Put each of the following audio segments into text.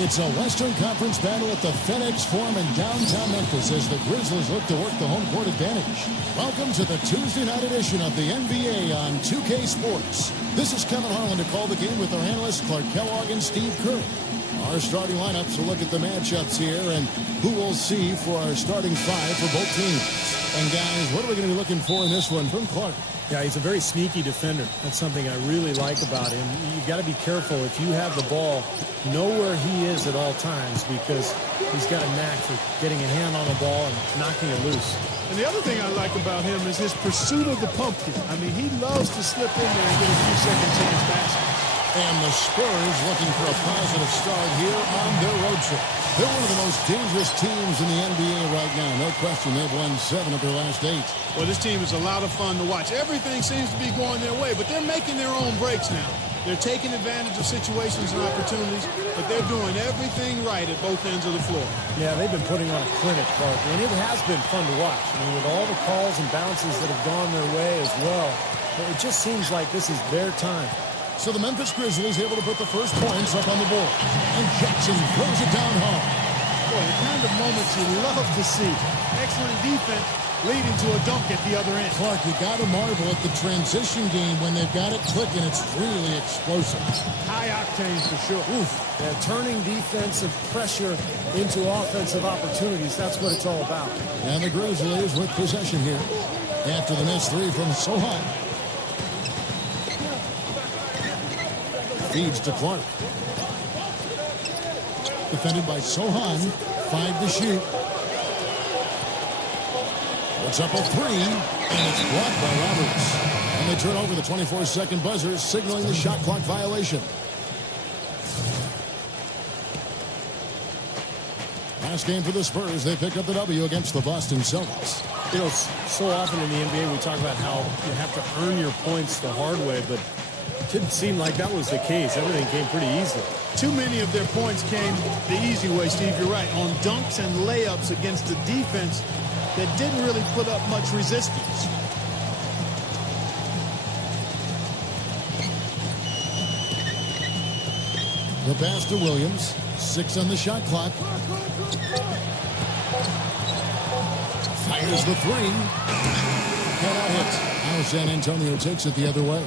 It's a Western Conference battle at the FedEx Forum in downtown Memphis as the Grizzlies look to work the home court advantage. Welcome to the Tuesday night edition of the NBA on 2K Sports. This is Kevin Harlan to call the game with our analysts Clark Kellogg and Steve Kerr. Our starting lineups will look at the matchups here and who we'll see for our starting five for both teams. And guys, what are we going to be looking for in this one from Clark? Yeah, he's a very sneaky defender. That's something I really like about him. You've got to be careful if you have the ball, know where he is at all times because he's got a knack for getting a hand on the ball and knocking it loose. And the other thing I like about him is his pursuit of the pumpkin. I mean, he loves to slip in there and get a few second chance baskets. And the Spurs looking for a positive start here on their road trip. They're one of the most dangerous teams in the NBA right now. No question, they've won 7 of their last 8. Well, this team is a lot of fun to watch. Everything seems to be going their way, but they're making their own breaks now. They're taking advantage of situations and opportunities, but they're doing everything right at both ends of the floor. Yeah, they've been putting on a clinic, Clark, and it has been fun to watch. I mean, with all the calls and bounces that have gone their way as well, it just seems like this is their time. So the Memphis Grizzlies able to put the first points up on the board. And Jackson throws it down home. Boy, the kind of moments you love to see. Excellent defense leading to a dunk at the other end. Clark, you got to marvel at the transition game when they've got it clicking. It's really explosive. High octane for sure. Oof. Yeah, turning defensive pressure into offensive opportunities. That's what it's all about. And the Grizzlies with possession here after the missed three from Sohan. Feeds to Clark. Defended by Sohan. 5 to shoot. It's up a 3, and it's blocked by Roberts. And they turn over the 24-second buzzer, signaling the shot clock violation. Last game for the Spurs, they pick up the W against the Boston Celtics. You know, so often in the NBA we talk about how you have to earn your points the hard way, but it didn't seem like that was the case. Everything came pretty easily. Too many of their points came the easy way, Steve. You're right. On dunks and layups against the defense that didn't really put up much resistance. The pass to Williams. 6 on the shot clock. Fires the 3. Cannot hit. Now San Antonio takes it the other way.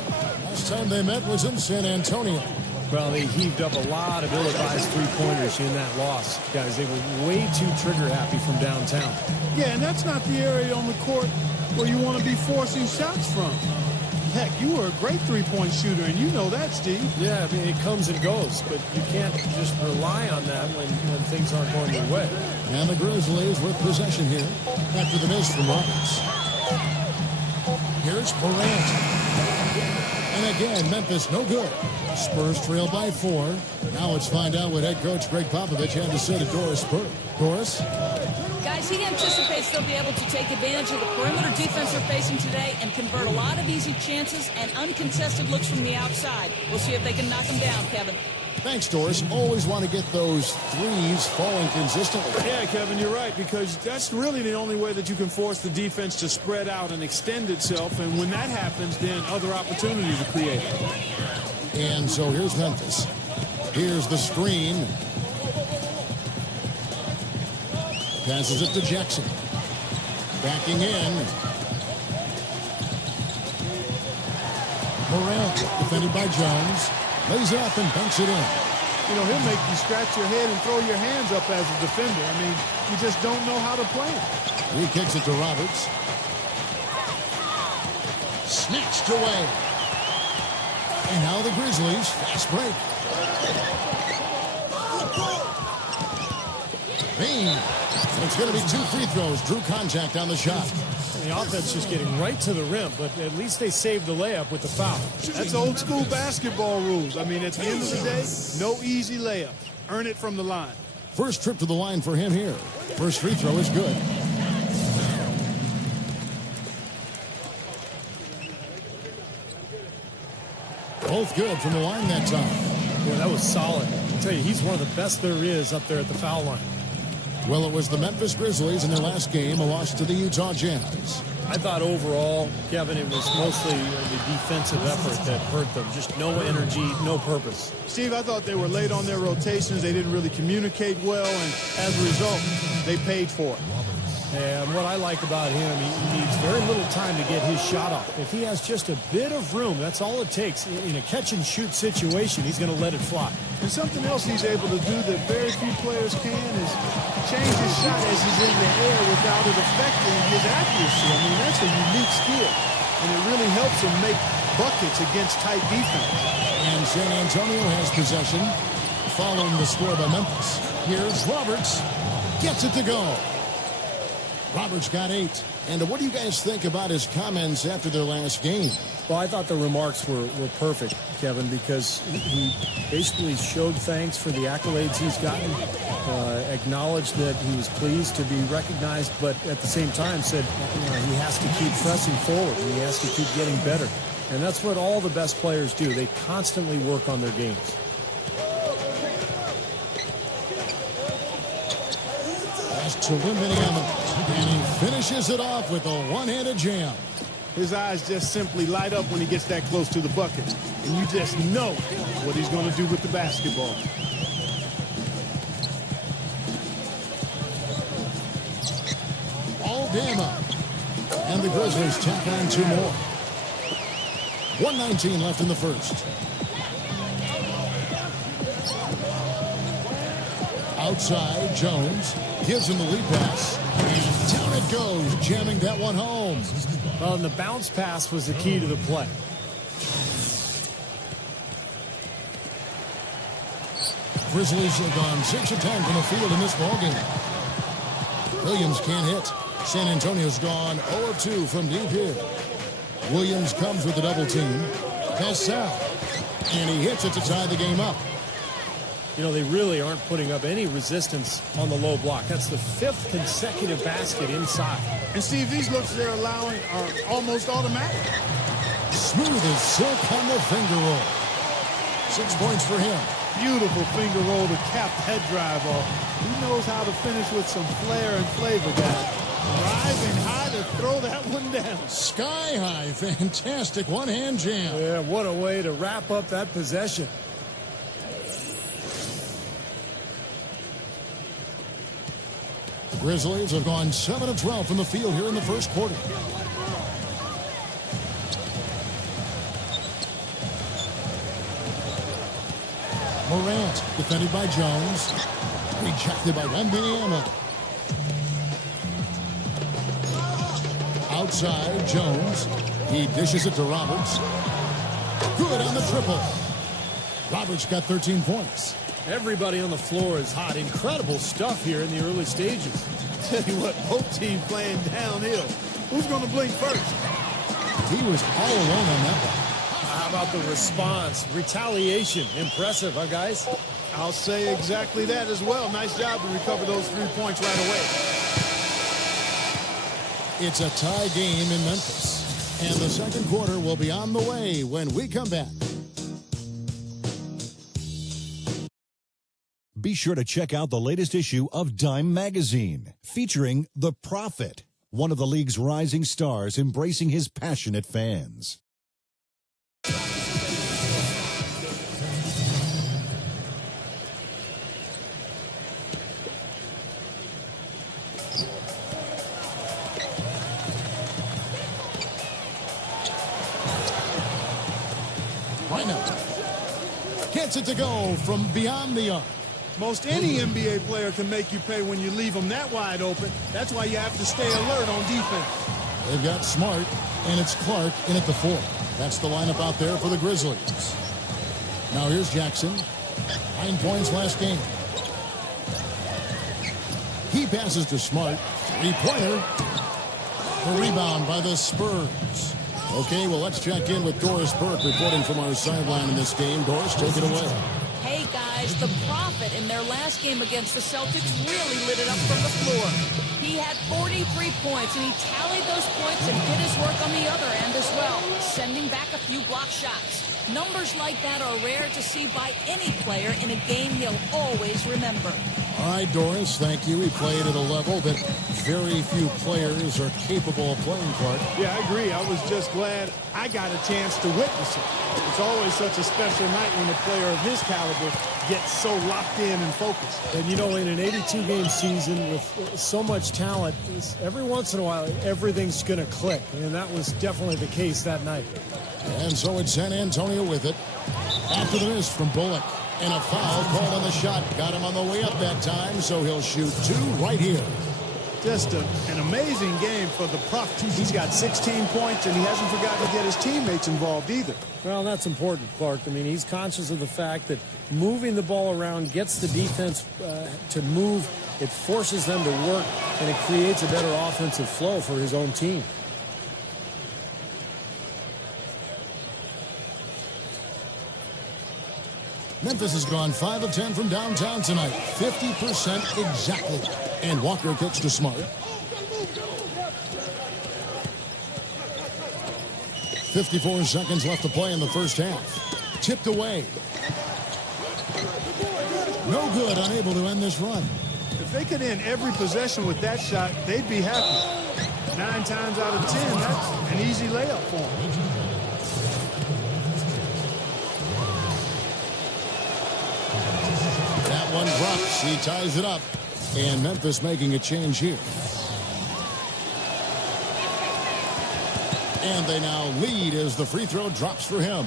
Last time they met was in San Antonio. Well, they heaved up a lot of ill-advised three-pointers in that loss. Guys, they were way too trigger-happy from downtown. Yeah, and that's not the area on the court where you want to be forcing shots from. Heck, you were a great three-point shooter, and you know that, Steve. Yeah, I mean, it comes and goes, but you can't just rely on that when things aren't going your way. And the Grizzlies with possession here after the miss from Roberts. Here's Morant. And again, Memphis no good. Spurs trail by 4. Now let's find out what head coach Greg Popovich had to say to Doris Burke. Doris? Guys, he anticipates they'll be able to take advantage of the perimeter defense they're facing today and convert a lot of easy chances and uncontested looks from the outside. We'll see if they can knock them down, Kevin. Thanks, Doris. Always want to get those threes falling consistently. Yeah, Kevin, you're right, because that's really the only way that you can force the defense to spread out and extend itself. And when that happens, then other opportunities are created. And so here's Memphis. Here's the screen. Passes it to Jackson. Backing in. Morant, defended by Jones. Lays it up and banks it in. You know, he'll make you scratch your head and throw your hands up as a defender. I mean, you just don't know how to play him. He kicks it to Roberts. Snatched away. And now the Grizzlies, fast break. Bain. It's going to be 2 free throws. Drew contact on the shot. The offense just getting right to the rim, but at least they saved the layup with the foul. That's old school basketball rules. I mean, at the end of the day, no easy layup. Earn it from the line. First trip to the line for him here. First free throw is good. Both good from the line that time. Boy, that was solid. I tell you, he's one of the best there is up there at the foul line. Well, it was the Memphis Grizzlies in their last game, a loss to the Utah Jazz. I thought overall, Kevin, it was mostly the defensive effort that hurt them. Just no energy, no purpose. Steve, I thought they were late on their rotations. They didn't really communicate well, and as a result, they paid for it. And what I like about him, he needs very little time to get his shot off. If he has just a bit of room, that's all it takes. In a catch-and-shoot situation, he's going to let it fly. And something else he's able to do that very few players can is change his shot as he's in the air without it affecting his accuracy. I mean, that's a unique skill, and it really helps him make buckets against tight defense. And San Antonio has possession following the score by Memphis. Here's Roberts. Gets it to go. Roberts got 8. And what do you guys think about his comments after their last game? Well, I thought the remarks were perfect, Kevin, because he basically showed thanks for the accolades he's gotten, acknowledged that he was pleased to be recognized, but at the same time said he has to keep pressing forward and he has to keep getting better. And that's what all the best players do. They constantly work on their games. To Wembanyama, and he finishes it off with a one-handed jam. His eyes just simply light up when he gets that close to the bucket, and you just know what he's going to do with the basketball. Aldama, and the Grizzlies tack on 2 more. 1:19 left in the first. Outside, Jones gives him the lead pass, and down it goes, jamming that one home. Well, and the bounce pass was the key to the play. Grizzlies have gone 6 of 10 from the field in this ballgame. Williams can't hit. San Antonio's gone 0 of 2 from deep here. Williams comes with the double team. Pass out, and he hits it to tie the game up. You know, they really aren't putting up any resistance on the low block. That's the 5th consecutive basket inside. And, Steve, these looks they're allowing are almost automatic. Smooth as silk on the finger roll. 6 points for him. Beautiful finger roll to cap that drive off. He knows how to finish with some flair and flavor, guys. Rising high to throw that one down. Sky high. Fantastic one-hand jam. Yeah, what a way to wrap up that possession. Grizzlies have gone 7 of 12 from the field here in the first quarter. Morant, defended by Jones. Rejected by Wembanyama. Outside, Jones. He dishes it to Roberts. Good on the triple. Roberts got 13 points. Everybody on the floor is hot. Incredible stuff here in the early stages. Tell you what, both teams playing downhill. Who's going to blink first? He was all alone on that one. How about the response? Retaliation. Impressive, huh, guys? I'll say exactly that as well. Nice job to recover those 3 points right away. It's a tie game in Memphis. And the second quarter will be on the way when we come back. Be sure to check out the latest issue of Dime Magazine, featuring The Prophet, one of the league's rising stars embracing his passionate fans. Right now, gets it to go from beyond the arc. Most any NBA player can make you pay when you leave them that wide open. That's why you have to stay alert on defense. They've got Smart, and it's Clark in at the 4. That's the lineup out there for the Grizzlies. Now here's Jackson. 9 points last game. He passes to Smart. 3-pointer. The rebound by the Spurs. Okay, well, let's check in with Doris Burke reporting from our sideline in this game. Doris, take it away. Hey, guys, the Prophet in their last game against the Celtics really lit it up from the floor. He had 43 points, and he tallied those points and did his work on the other end as well, sending back a few block shots. Numbers like that are rare to see by any player in a game he'll always remember. All right, Doris, thank you. He played at a level that very few players are capable of playing, Clark. Yeah, I agree. I was just glad I got a chance to witness it. It's always such a special night when a player of his caliber gets so locked in and focused. And, you know, in an 82-game season with so much talent, every once in a while, everything's going to click. And that was definitely the case that night. And so it's San Antonio with it. After the miss from Bullock. And a foul called on the shot. Got him on the way up that time, so he'll shoot 2 right here. Just an amazing game for the Prophet. He's got 16 points, and he hasn't forgotten to get his teammates involved either. Well, that's important, Clark. I mean, he's conscious of the fact that moving the ball around gets the defense to move. It forces them to work, and it creates a better offensive flow for his own team. Memphis has gone 5 of 10 from downtown tonight. 50% exactly. And Walker kicks to Smart. 54 seconds left to play in the first half. Tipped away. No good, unable to end this run. If they could end every possession with that shot, they'd be happy. 9 times out of 10, that's an easy layup for them. That one drops. He ties it up. And Memphis making a change here. And they now lead as the free throw drops for him.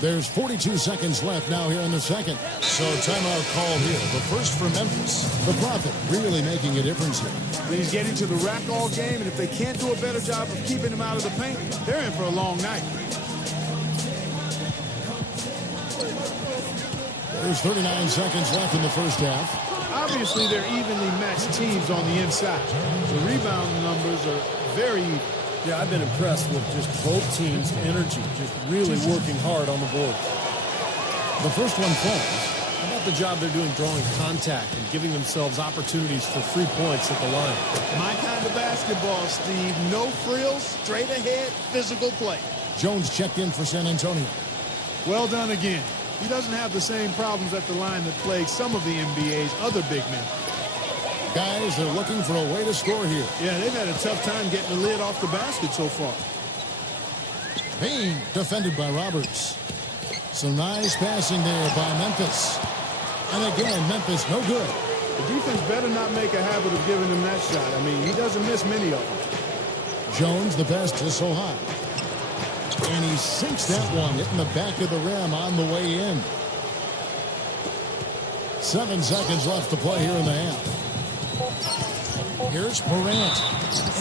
There's 42 seconds left now here in the second. So timeout called here. The first for Memphis. The Prophet really making a difference here. He's getting to the rack all game, and if they can't do a better job of keeping him out of the paint, they're in for a long night. There's 39 seconds left in the first half. Obviously, they're evenly matched teams on the inside. The rebound numbers are very even. Yeah, I've been impressed with just both teams' energy, just really working hard on the board. The first one falls. How about the job they're doing drawing contact and giving themselves opportunities for free points at the line? My kind of basketball, Steve. No frills, straight ahead, physical play. Jones checked in for San Antonio. Well done again. He doesn't have the same problems at the line that plague some of the NBA's other big men. Guys, they're looking for a way to score here. Yeah, they've had a tough time getting the lid off the basket so far. Payne defended by Roberts. Some nice passing there by Memphis. And again, Memphis no good. The defense better not make a habit of giving him that shot. I mean, he doesn't miss many of them. Jones, the best, is so high. And he sinks that one, hitting the back of the rim on the way in. 7 seconds left to play here in the half. Here's Morant.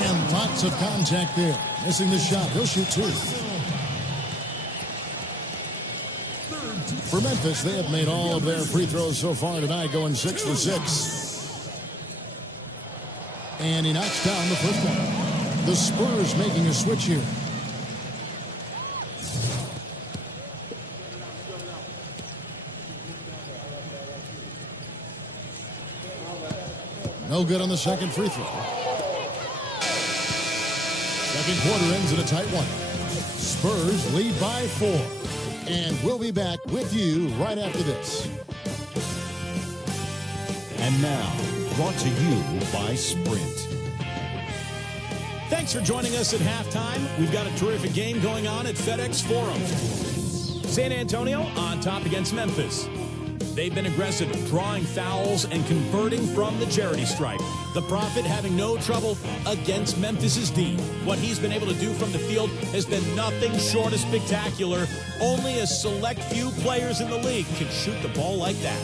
And lots of contact there. Missing the shot. He'll shoot 2. For Memphis, they have made all of their free throws so far tonight, going 6 for 6. And he knocks down the first one. The Spurs making a switch here. No good on the second free throw. Second quarter ends in a tight one. Spurs lead by 4. And we'll be back with you right after this. And now, brought to you by Sprint. Thanks for joining us at halftime. We've got a terrific game going on at FedEx Forum. San Antonio on top against Memphis. They've been aggressive, drawing fouls and converting from the charity stripe. The Prophet having no trouble against Memphis's D. What he's been able to do from the field has been nothing short of spectacular. Only a select few players in the league can shoot the ball like that.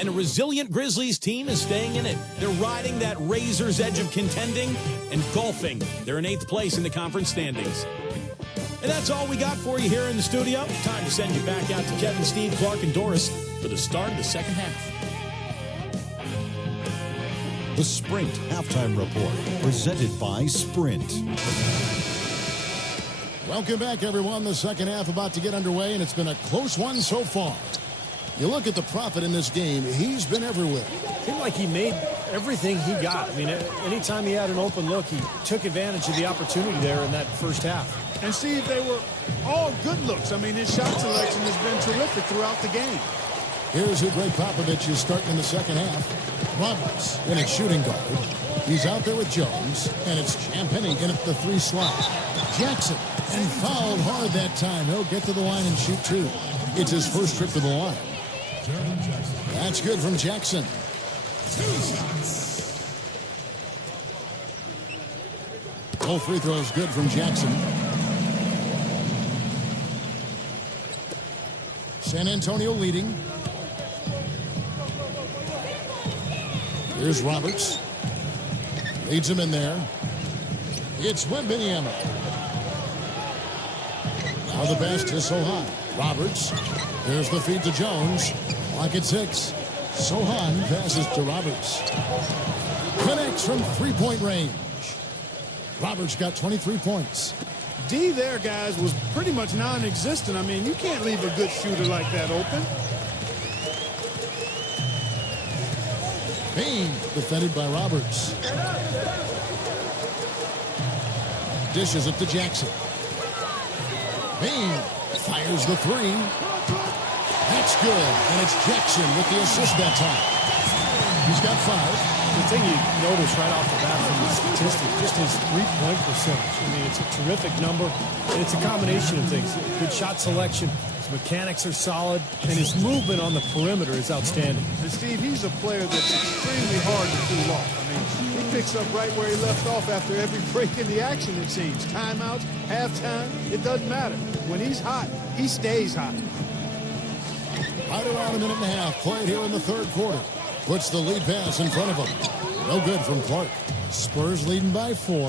And a resilient Grizzlies team is staying in it. They're riding that razor's edge of contending and golfing. They're in 8th place in the conference standings. And that's all we got for you here in the studio. Time to send you back out to Kevin, Steve, Clark, and Doris for the start of the second half. The Sprint Halftime Report, presented by Sprint. Welcome back, everyone. The second half about to get underway, and it's been a close one so far. You look at the Prophet in this game, he's been everywhere. Seemed like he made everything he got. I mean, anytime he had an open look, he took advantage of the opportunity there in that first half. And Steve, they were all good looks. I mean, his shot selection has been terrific throughout the game. Here's who Greg Popovich is starting in the second half. Roberts in at shooting guard. He's out there with Jones, and it's Champagnie in at the 3 slot. Jackson, and fouled hard that time. He'll get to the line and shoot 2. It's his first trip to the line. That's good from Jackson. 2 shots. No free throws good from Jackson. San Antonio leading. Here's Roberts. Leads him in there. It's Wembanyama. Now the pass to Sohan. Roberts. There's the feed to Jones. Clock at 6. Sohan passes to Roberts. Connects from three-point range. Roberts got 23 points. D there, guys, was pretty much non-existent. I mean, you can't leave a good shooter like that open. Payne defended by Roberts. Dishes it to Jackson. Payne fires the 3. That's good, and it's Jackson with the assist that time. He's got 5. The thing you notice right off the bat from the statistics, just his three-point percentage. I mean, it's a terrific number, and it's a combination of things. Good shot selection, his mechanics are solid, and his movement on the perimeter is outstanding. And Steve, he's a player that's extremely hard to cool off. I mean, he picks up right where he left off after every break in the action, it seems. Timeouts, halftime, it doesn't matter. When he's hot, he stays hot. Right around a minute and a half played here in the third quarter. Puts the lead pass in front of him. No good from Clark. Spurs leading by 4.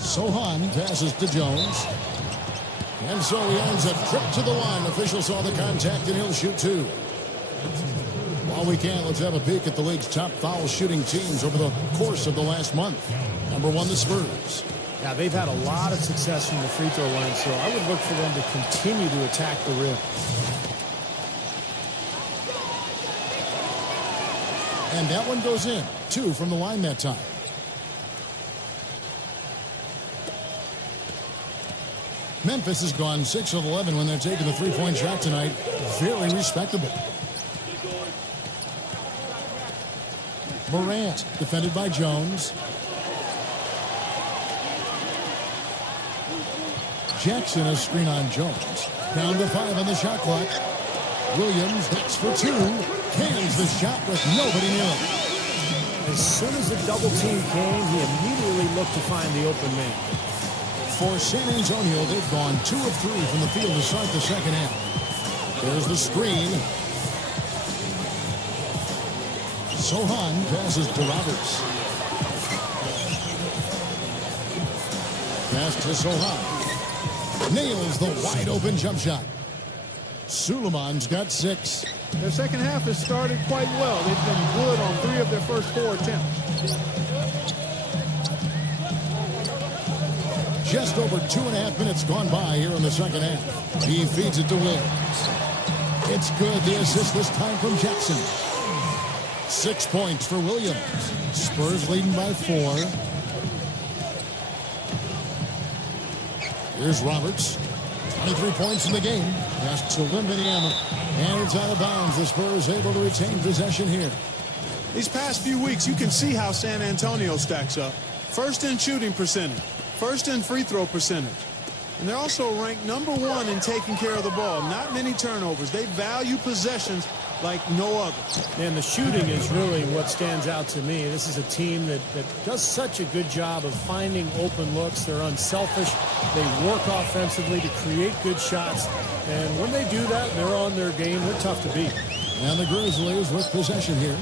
Sohan passes to Jones. And so he earns a trip to the line. Official saw the contact and he'll shoot 2. While we can, let's have a peek at the league's top foul shooting teams over the course of the last month. Number 1, the Spurs. Yeah, they've had a lot of success from the free throw line, so I would look for them to continue to attack the rim. And that one goes in. 2 from the line that time. Memphis has gone 6 of 11 when they're taking the three-point shot tonight. Very respectable. Morant defended by Jones. Jackson a screen on Jones. Down to 5 on the shot clock. Williams hits for 2. Cans the shot with nobody near him. As soon as the double team came, he immediately looked to find the open man. For San Antonio, they've gone 2 of 3 from the field to start the second half. There's the screen. Sohan passes to Roberts. Pass to Sohan. Nails the wide open jump shot. Suleiman's got 6. Their second half has started quite well. They've been good on 3 of their first 4 attempts. Just over 2.5 minutes gone by here in the second half. He feeds it to Williams. It's good. The assist this time from Jackson. 6 points for Williams. Spurs leading by 4. Here's Roberts. 23 points in the game. Pass to Wembanyama. And it's out of bounds. The Spurs able to retain possession here. These past few weeks, you can see how San Antonio stacks up. First in shooting percentage. First in free throw percentage. And they're also ranked number 1 in taking care of the ball. Not many turnovers. They value possessions like no other. And the shooting is really what stands out to me. This is a team that does such a good job of finding open looks. They're unselfish. They work offensively to create good shots. And when they do that, they're on their game. They're tough to beat. And the Grizzlies with possession here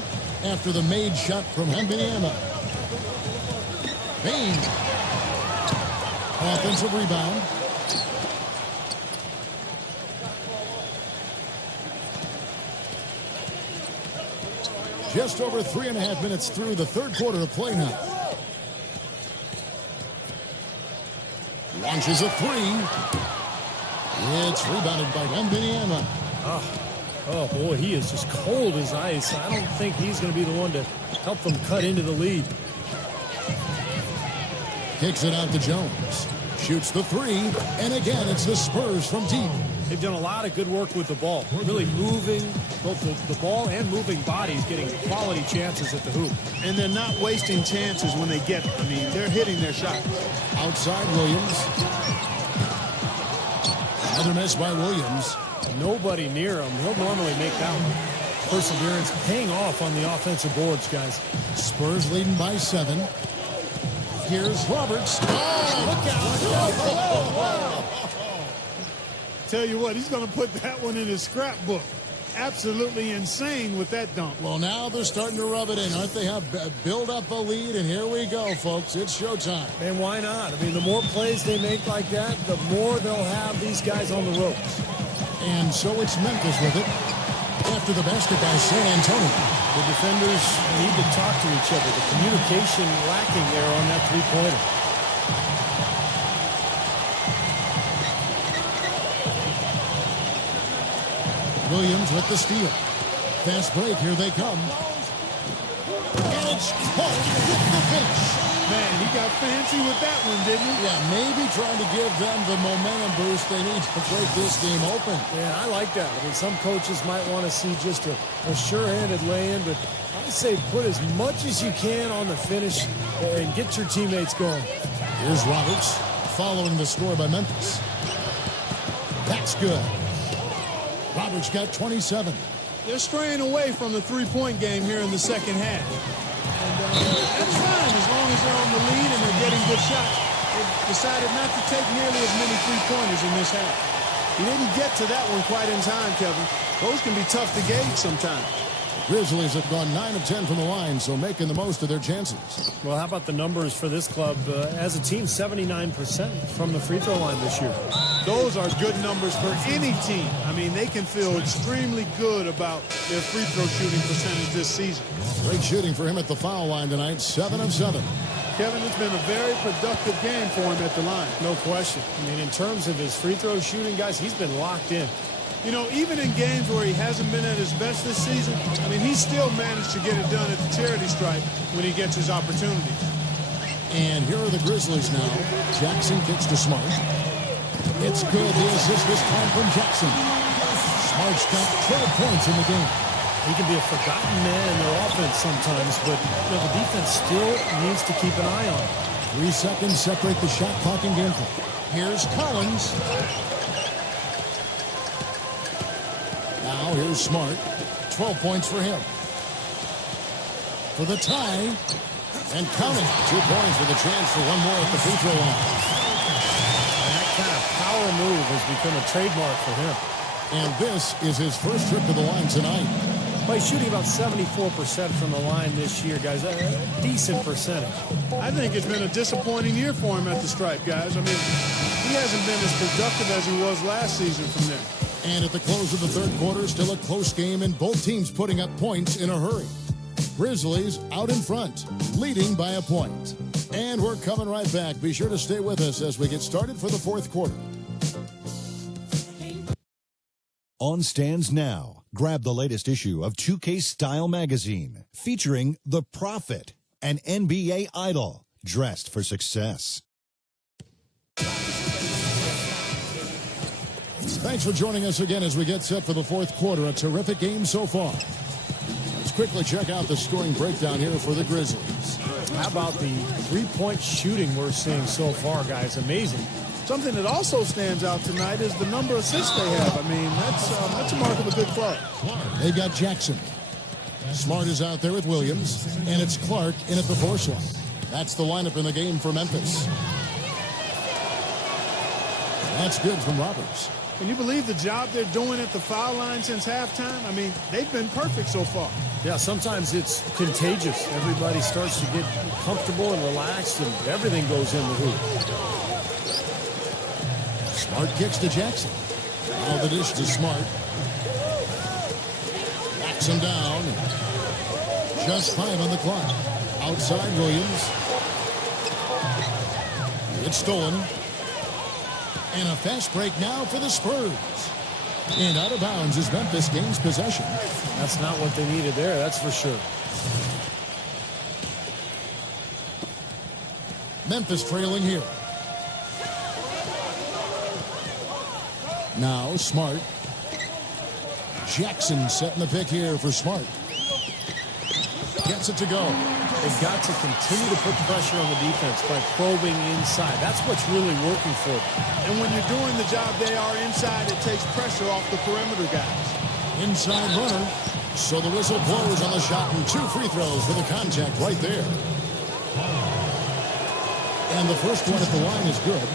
after the made shot from Wembanyama. Payne. Offensive rebound. Just over 3.5 minutes through the third quarter of play now. Launches a 3. It's rebounded by Wembanyama. Oh, boy, he is just cold as ice. I don't think he's going to be the one to help them cut into the lead. Kicks it out to Jones. Shoots the three, and again, it's the Spurs from deep. They've done a lot of good work with the ball. Really moving both the ball and moving bodies, getting quality chances at the hoop. And they're not wasting chances when they get them. I mean, they're hitting their shots. Outside Williams. Another miss by Williams. Nobody near him. He'll normally make that one. Perseverance paying off on the offensive boards, guys. Spurs leading by 7. Here's Roberts. Oh, look out. Tell you what, he's going to put that one in his scrapbook. Absolutely insane with that dunk. Well, now they're starting to rub it in, aren't they? Have build up a lead, and here we go, folks. It's showtime. And why not? I mean, the more plays they make like that, the more they'll have these guys on the ropes. And so it's Memphis with it. After the basket by San Antonio. The defenders need to talk to each other. The communication lacking there on that three-pointer. Williams with the steal. Fast break. Here they come. And it's Clark with the finish. Man, he got fancy with that one, didn't he? Yeah, maybe trying to give them the momentum boost they need to break this game open. Yeah, I like that. I mean, some coaches might want to see just a sure-handed lay-in, but I say put as much as you can on the finish and get your teammates going. Here's Roberts following the score by Memphis. That's good. Roberts got 27. They're straying away from the three-point game here in the second half. And that's fine as long as they're on the lead and they're getting good shots. They decided not to take nearly as many three-pointers in this half. He didn't get to that one quite in time, Kevin. Those can be tough to gauge sometimes. Grizzlies have gone 9 of 10 from the line, so making the most of their chances. Well, how about the numbers for this club? As a team, 79% from the free throw line this year. Those are good numbers for any team. I mean, they can feel extremely good about their free throw shooting percentage this season. Great shooting for him at the foul line tonight, 7 of 7. Kevin, it's been a very productive game for him at the line. No question. I mean, in terms of his free throw shooting, guys, he's been locked in. You know, even in games where he hasn't been at his best this season, I mean, he still managed to get it done at the charity stripe when he gets his opportunity. And here are the Grizzlies now. Jackson kicks to Smart. It's good. The assist this time from Jackson. Smart's got 12 points in the game. He can be a forgotten man in their offense sometimes, but you know, the defense still needs to keep an eye on him. 3 seconds separate the shot clock and game clock. Here's Collins. Now here's Smart. 12 points for him. For the tie. And counting. 2 points with a chance for one more at the free throw line. And that kind of power move has become a trademark for him. And this is his first trip to the line tonight. Well, he's shooting about 74% from the line this year, guys. A decent percentage. I think it's been a disappointing year for him at the stripe, guys. I mean, he hasn't been as productive as he was last season from there. And at the close of the third quarter, still a close game, and both teams putting up points in a hurry. Grizzlies out in front, leading by a point. And we're coming right back. Be sure to stay with us as we get started for the fourth quarter. On stands now. Grab the latest issue of 2K Style magazine, featuring The Prophet, an NBA idol dressed for success. Thanks for joining us again as we get set for the fourth quarter. A terrific game so far. Let's quickly check out the scoring breakdown here for the Grizzlies. How about the three-point shooting we're seeing so far, guys? Amazing. Something that also stands out tonight is the number of assists they have. I mean, that's a mark of a good club. They've got Jackson. Smart is out there with Williams, and it's Clark in at the force line. That's the lineup in the game for Memphis. That's good from Roberts. Can you believe the job they're doing at the foul line since halftime? I mean, they've been perfect so far. Yeah, sometimes it's contagious. Everybody starts to get comfortable and relaxed, and everything goes in the hoop. Smart kicks to Jackson. Now the dish to Smart. Backs him down. Just 5 on the clock. Outside Williams. It's stolen. And a fast break now for the Spurs. And out of bounds as Memphis gains possession. That's not what they needed there, that's for sure. Memphis trailing here. Now Smart. Jackson setting the pick here for Smart. Gets it to go. They've got to continue to put pressure on the defense by probing inside. That's what's really working for them. And when you're doing the job they are inside, it takes pressure off the perimeter guys. Inside runner. So the whistle blows on the shot and 2 free throws for the contact right there. And the first one at the line is good.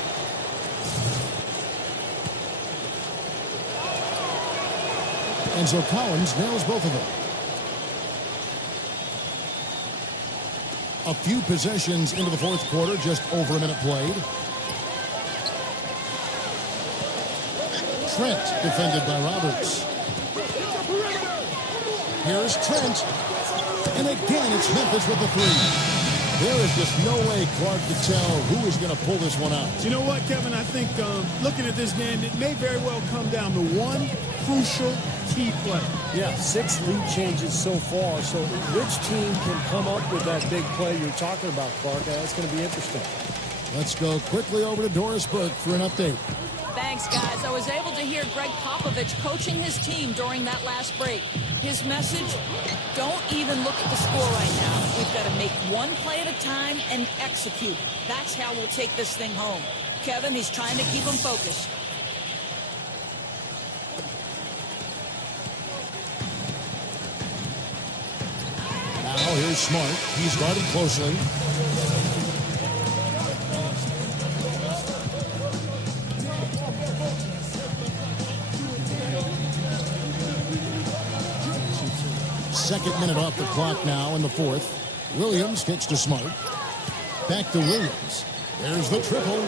And so Collins nails both of them. A few possessions into the fourth quarter, just over a minute played. Trent defended by Roberts. Here's Trent. And again, it's Memphis with the three. There is just no way Clark could tell who is going to pull this one out. You know what, Kevin? I think looking at this game, it may very well come down to one crucial key play. Yeah, 6 lead changes so far. So which team can come up with that big play you're talking about, Clark? That's going to be interesting. Let's go quickly over to Doris Burke for an update. Thanks, guys. I was able to hear Greg Popovich coaching his team during that last break. His message, don't even look at the score right now. We've got to make one play at a time and execute. That's how we'll take this thing home. Kevin, he's trying to keep them focused. Now here's Smart. He's guarded closely. Second minute off the clock now in the fourth. Williams gets to Smart. Back to Williams. There's the triple.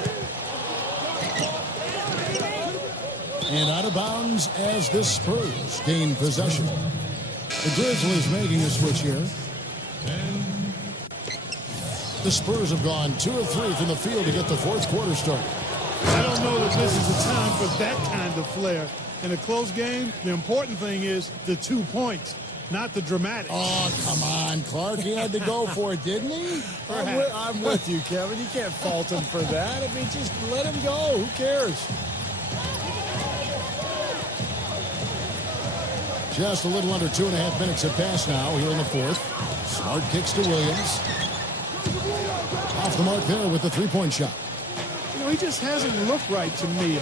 And out of bounds as the Spurs gain possession. The Grizzlies making a switch here. The Spurs have gone 2 of 3 from the field to get the fourth quarter started. I don't know that this is the time for that kind of flair. In a close game, the important thing is the 2 points, not the dramatic. Oh, come on, Clark. He had to go for it, didn't he? I'm with you, Kevin. You can't fault him for that. I mean, just let him go. Who cares? Just a little under 2.5 minutes have passed now here in the fourth. Smart kicks to Williams. Off the mark there with the three-point shot. You know, he just hasn't looked right to me.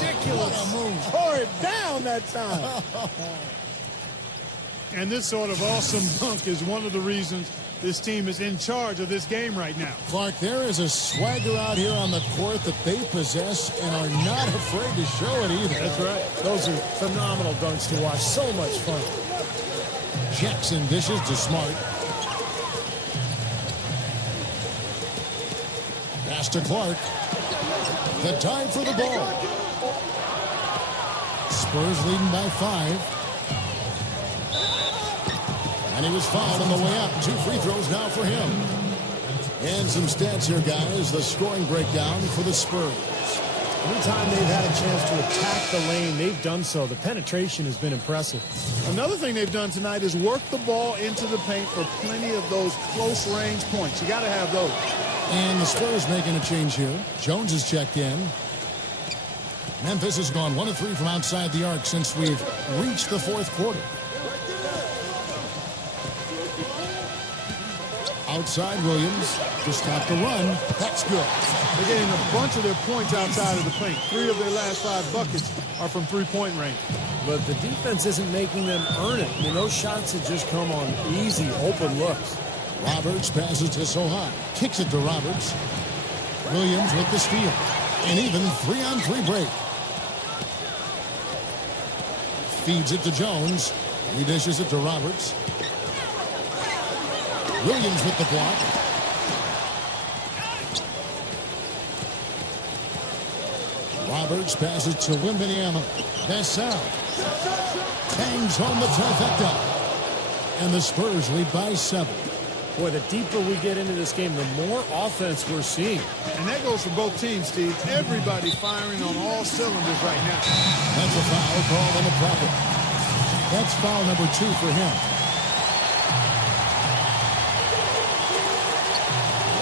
Ridiculous move. Tore it down that time. And this sort of awesome dunk is one of the reasons this team is in charge of this game right now. Clark, there is a swagger out here on the court that they possess and are not afraid to show it either. That's right. Those are phenomenal dunks to watch. So much fun. Jackson dishes to Smart. Pass to Clark. The time for the ball. Spurs leading by 5. And he was fouled on the way out. 2 free throws now for him. And some stats here, guys. The scoring breakdown for the Spurs. Anytime they've had a chance to attack the lane, they've done so. The penetration has been impressive. Another thing they've done tonight is work the ball into the paint for plenty of those close-range points. You got to have those. And the Spurs making a change here. Jones is checked in. Memphis has gone 1 of 3 from outside the arc since we've reached the fourth quarter. Outside Williams to stop the run. That's good. They're getting a bunch of their points outside of the paint. 3 of their last 5 buckets are from three-point range. But the defense isn't making them earn it. I mean, those shots have just come on easy, open looks. Roberts passes to Sohan. Kicks it to Roberts. Williams with the steal. And even 3-on-3 break. Feeds it to Jones. He dishes it to Roberts. Williams with the block. Roberts passes to Wembanyama. Vassell bangs home the trifecta. And the Spurs lead by 7. Boy, the deeper we get into this game, the more offense we're seeing. And that goes for both teams, Steve. Everybody firing on all cylinders right now. That's a foul called on the Prophet. That's foul number 2 for him.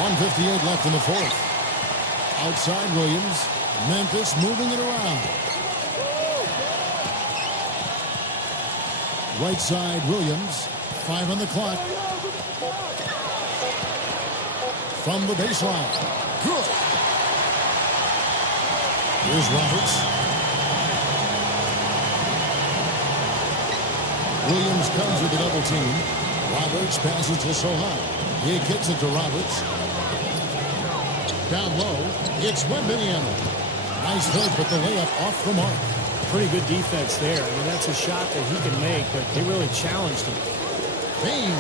1:58 left in the fourth. Outside Williams. Memphis moving it around. Right side Williams. 5 on the clock. From the baseline. Good. Here's Roberts. Williams comes with a double team. Roberts passes to Sohan. He kicks it to Roberts. Down low, it's Wembanyama. Nice fake, but the layup off the mark. Pretty good defense there. I mean, that's a shot that he can make, but they really challenged him. Bain.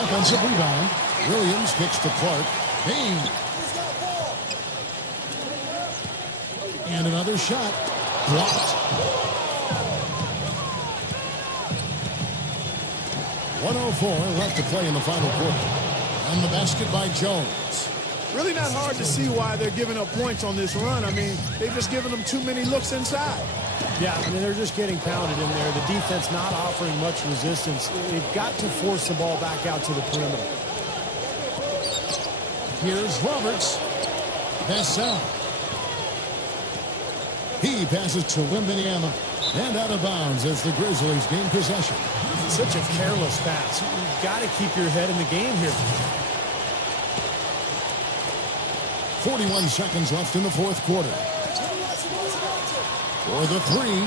Offensive rebound. Williams kicks to Clark. Bain. And another shot. Blocked. 1:04 left to play in the final quarter. And the basket by Jones. Really not hard to see why they're giving up points on this run. I mean, they've just given them too many looks inside. Yeah, I mean, they're just getting pounded in there. The defense not offering much resistance. They've got to force the ball back out to the perimeter. Here's Roberts. Pass out. He passes to Wembanyama. And out of bounds as the Grizzlies gain possession. Such a careless pass. You've got to keep your head in the game here. 41 seconds left in the fourth quarter. For the three.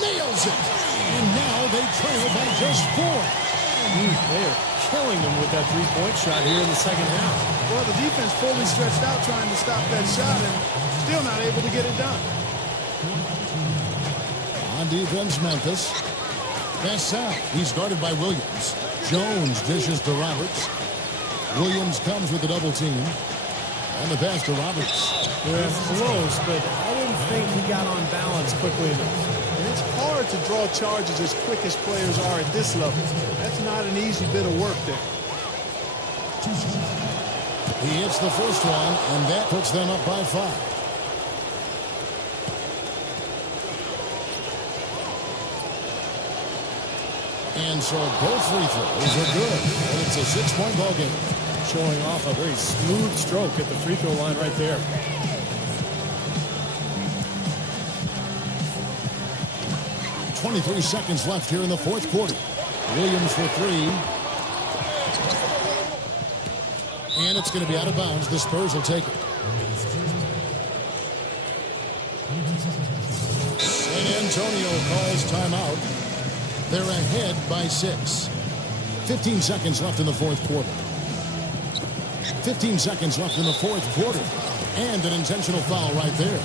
Nails it. And now they trail by just 4. They are killing them with that three-point shot here in the second half. Well, the defense fully stretched out trying to stop that shot and still not able to get it done. On defense, Memphis. Pass out. He's guarded by Williams. Jones dishes to Roberts. Williams comes with a double team. And the pass to Roberts. Yeah, close, but I didn't think he got on balance quickly enough. And it's hard to draw charges as quick as players are at this level. That's not an easy bit of work there. He hits the first one, and that puts them up by 5. And so both free throws are good. And it's a 6-point ball game. Showing off a very smooth stroke at the free throw line right there. .23 seconds left here in the fourth quarter. Williams for 3. And it's going to be out of bounds. The Spurs will take it. San Antonio calls timeout. They're ahead by 6. 15 seconds left in the fourth quarter. 15 seconds left in the fourth quarter. And an intentional foul right there.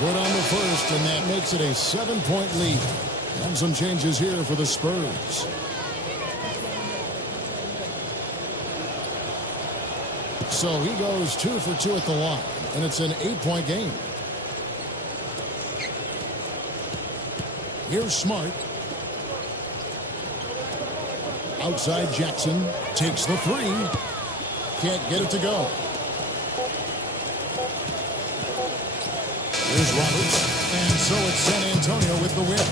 Good on the first, and that makes it a 7-point lead. And some changes here for the Spurs. So he goes 2 for 2 at the line, and it's an 8-point game. Here's Smart. Outside Jackson takes the 3. Can't get it to go. Here's Roberts. And so it's San Antonio with the win.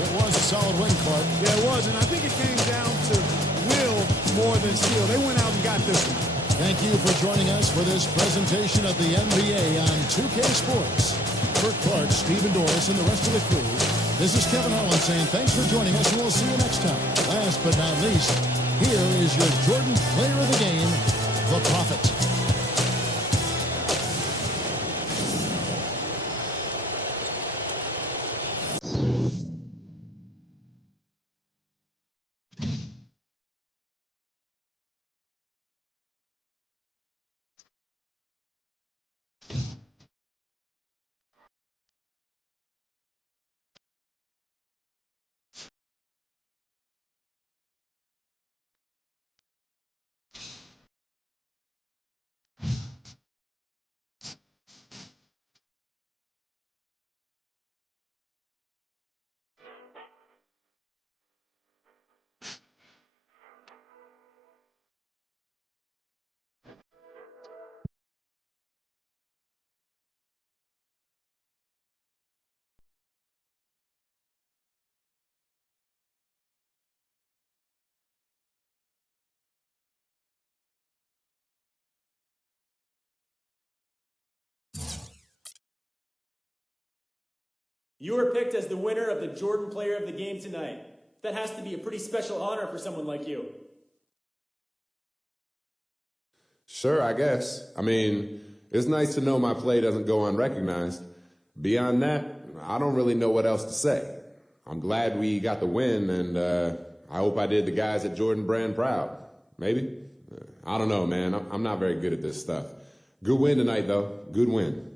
It was a solid win, Clark. Yeah, it was, and I think it came down to will more than skill. They went out and got this one. Thank you for joining us for this presentation of the NBA on 2K Sports. For Clark, Stephen Doris, and the rest of the crew, this is Kevin Holland saying thanks for joining us, and we'll see you next time. Last but not least, here is your Jordan player of the game, the Prophet. You were picked as the winner of the Jordan Player of the Game tonight. That has to be a pretty special honor for someone like you. Sure, I guess. I mean, it's nice to know my play doesn't go unrecognized. Beyond that, I don't really know what else to say. I'm glad we got the win, and I hope I did the guys at Jordan Brand proud. Maybe? I don't know, man. I'm not very good at this stuff. Good win tonight, though. Good win.